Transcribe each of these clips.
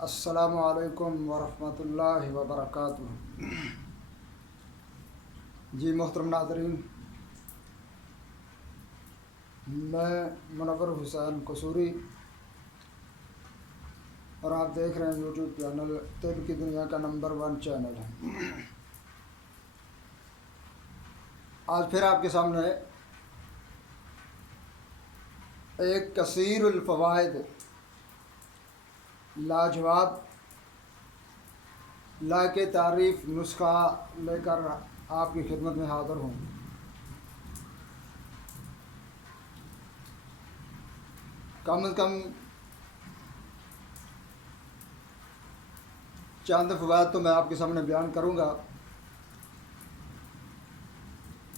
अस्सलामु अलैकुम वरहमतुल्लाहि वबरकातुहू। जी मोहतरम नाज़रीन, मैं मुनव्वर हुसैन कसूरी और आप देख रहे हैं यूट्यूब चैनल तिब की दुनिया का नंबर 1 चैनल है। आज फिर आपके सामने एक कसीरुल फ़वाइद लाजवाब ला के तारीफ़ नुस्खा लेकर आपकी खिदमत में हाज़िर हूँ। कम से कम चंद फ़वाइद तो मैं आपके सामने बयान करूँगा,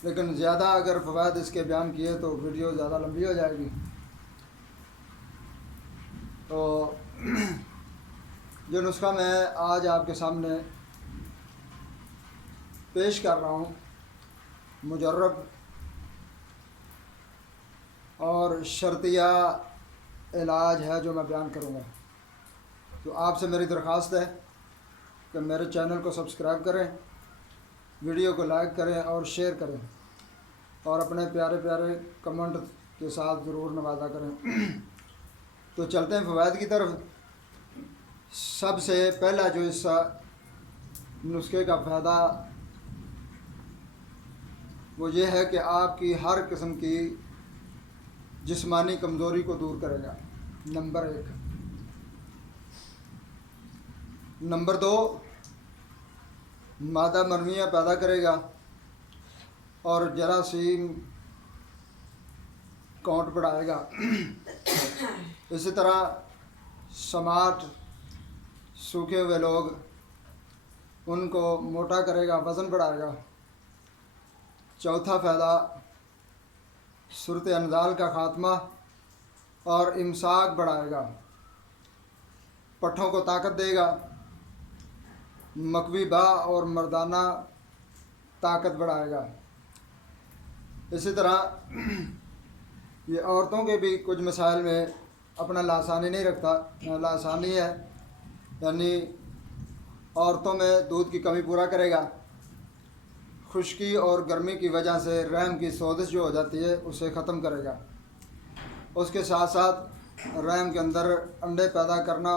लेकिन ज़्यादा अगर फ़वाइद इसके बयान किए तो वीडियो ज़्यादा लंबी हो जाएगी। तो जो नुस्खा मैं आज आपके सामने पेश कर रहा हूँ, मुजर्रब और शर्तिया इलाज है जो मैं बयान करूँगा। तो आपसे मेरी दरख्वास्त है कि मेरे चैनल को सब्सक्राइब करें, वीडियो को लाइक करें और शेयर करें और अपने प्यारे प्यारे कमेंट के साथ ज़रूर नवाजा करें। तो चलते हैं फ़वाइद की तरफ। सबसे पहला जो इस नुस्खे का फ़ायदा वो ये है कि आपकी हर किस्म की जिस्मानी कमज़ोरी को दूर करेगा, नंबर 1। नंबर 2, मादा मनवियाँ पैदा करेगा और जरासीम काउंट बढ़ाएगा। इसी तरह समाट सूखे हुए लोग उनको मोटा करेगा, वज़न बढ़ाएगा। चौथा फ़ायदा सूरत अंजाल का ख़ात्मा और इमसाक बढ़ाएगा, पट्ठों को ताकत देगा, मकवी बा और मर्दाना ताकत बढ़ाएगा। इसी तरह ये औरतों के भी कुछ मसाइल में अपना लासानी नहीं रखता, लासानी है, यानी औरतों में दूध की कमी पूरा करेगा। खुश्की और गर्मी की वजह से रहम की सोजिश जो हो जाती है उसे ख़त्म करेगा। उसके साथ साथ रहम के अंदर अंडे पैदा करना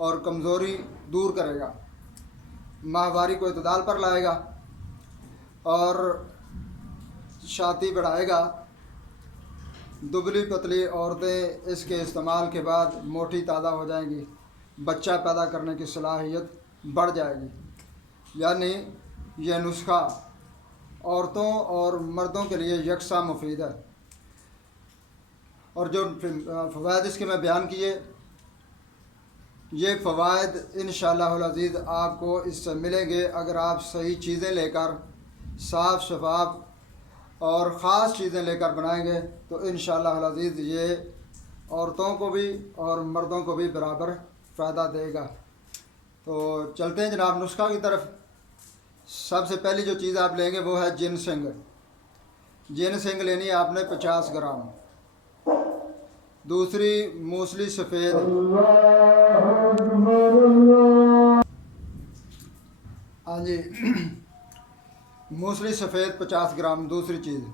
और कमज़ोरी दूर करेगा, माहवारी को इतदाल पर लाएगा और छाती बढ़ाएगा। दुबली पतली औरतें इसके इस्तेमाल के बाद मोटी ताज़ा हो जाएंगी, बच्चा पैदा करने की सलाहियत बढ़ जाएगी। यानी यह नुस्खा औरतों और मर्दों के लिए यकसा मुफीद है। और जो फ़वाइद इसके मैं बयान किए, ये फ़वाइद इंशाअल्लाहुल अज़ीज़ आपको इससे मिलेंगे अगर आप सही चीज़ें लेकर, साफ़ शफाफ और ख़ास चीज़ें लेकर बनाएंगे तो इंशाअल्लाहुल अज़ीज़ ये औरतों को भी और मर्दों को भी बराबर फ़ायदा देगा। तो चलते हैं जनाब नुस्खा की तरफ। सबसे पहली जो चीज़ आप लेंगे वो है जिनसेंग। जिनसेंग लेनी है आपने 50 ग्राम। दूसरी मूसली सफ़ेद, हाँ जी, मूसली सफ़ेद 50 ग्राम दूसरी चीज़।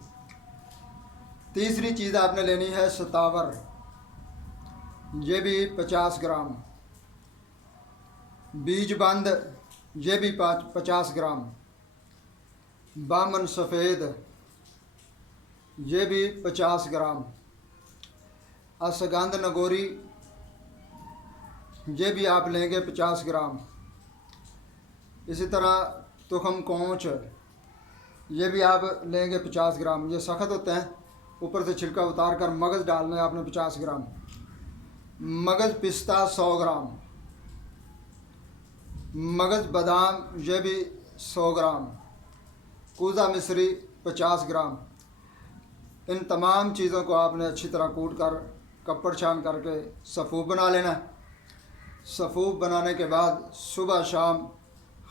तीसरी चीज़ आपने लेनी है सतावर, ये भी 50 ग्राम। बीज बंद, ये भी 50 ग्राम। बामन सफ़ेद, ये भी 50 ग्राम। असगंध नगोरी, ये भी आप लेंगे 50 ग्राम। इसी तरह तुखम कोंच, ये भी आप लेंगे 50 ग्राम। ये सख्त होते हैं, ऊपर से छिलका उतार कर मगज़ डालना है आपने 50 ग्राम। मगज़ पिस्ता 100 ग्राम। मगज़ बादाम, ये भी 100 ग्राम। कूज़ा मिस्री 50 ग्राम। इन तमाम चीज़ों को आपने अच्छी तरह कूट कर कपड़ छान करके सफ़ूफ बना लेना है। सफ़ूफ बनाने के बाद सुबह शाम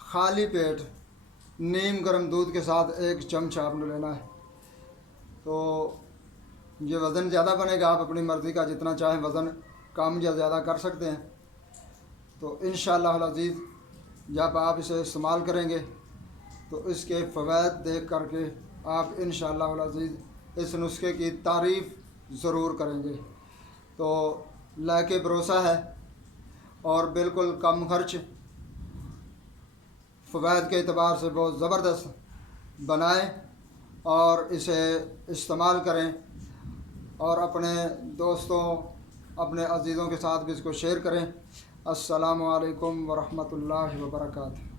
खाली पेट नीम गर्म दूध के साथ 1 चमचा आपने लेना है। तो ये वज़न ज़्यादा बनेगा, आप अपनी मर्ज़ी का जितना चाहें वज़न कम या ज़्यादा कर सकते हैं। तो इंशाअल्लाह अज़ीज़ जब आप इसे इस्तेमाल करेंगे तो इसके फ़वाइद देख करके आप इंशाअल्लाह अज़ीज़ इस नुस्खे की तारीफ़ ज़रूर करेंगे। तो लाके भरोसा है और बिल्कुल कम खर्च, फ़वाइद के अतबार से बहुत ज़बरदस्त बनाएं और इसे इस्तेमाल करें और अपने दोस्तों अपने अज़ीज़ों के साथ भी इसको शेयर करें। अस्सलामु अलैकुम व रहमतुल्लाहि व बरकातुहू।